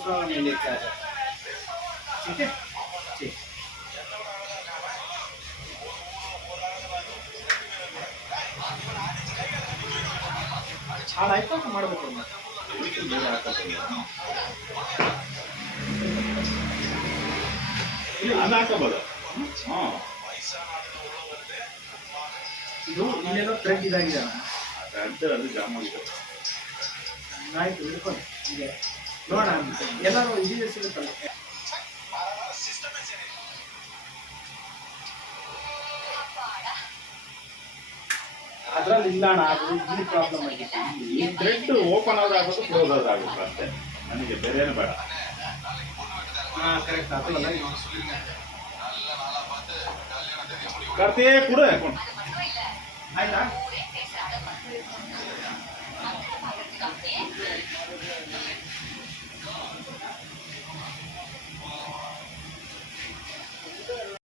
दूसरा वाला मैं लेके आ जाता हूँ, ठीक है? ठीक। ಹಾಳಾಯ್ತು ಅಂತ ಮಾಡಬೇಕು ಅದು ಹಾಕಬಹುದು. ಹಾಂ, ಇದು ಇಲ್ಲೇನೋ ಥ್ರೆಡ್ ಇದಾಗಿದೆ ಅದು ಜಾಮ್ ಆಗಿದೆ. ಆಯ್ತು ಹಿಡ್ಕೊಂಡು ಹೀಗೆ ನೋಡೋಣ ಎಲ್ಲರೂ ಇದಿದೆ ಸಿಗುತ್ತಲ್ಲ. ಅದ್ರಲ್ಲಿ ಇಲ್ಲ ಅಣ್ಣ, ಅದು ಇಲ್ಲಿ ಪ್ರಾಬ್ಲಮ್ ಆಗಿತ್ತು. ಈ ಥ್ರೆಡ್ ಓಪನ್ ಆದ್ರೆ ಆಗೋದು ಕ್ಲೋಸ್ ಆದ್ರೆ ಆಗುತ್ತೆ ಅಷ್ಟೇ, ನನಗೆ ಬೇರೇನು ಬೇಡ. ಹಾಂ ಕರೆಕ್ಟ್ ಅದಲ್ಲ ಕಾರ್ತಿ ಕೂಡ ಆಯ್ತಾ.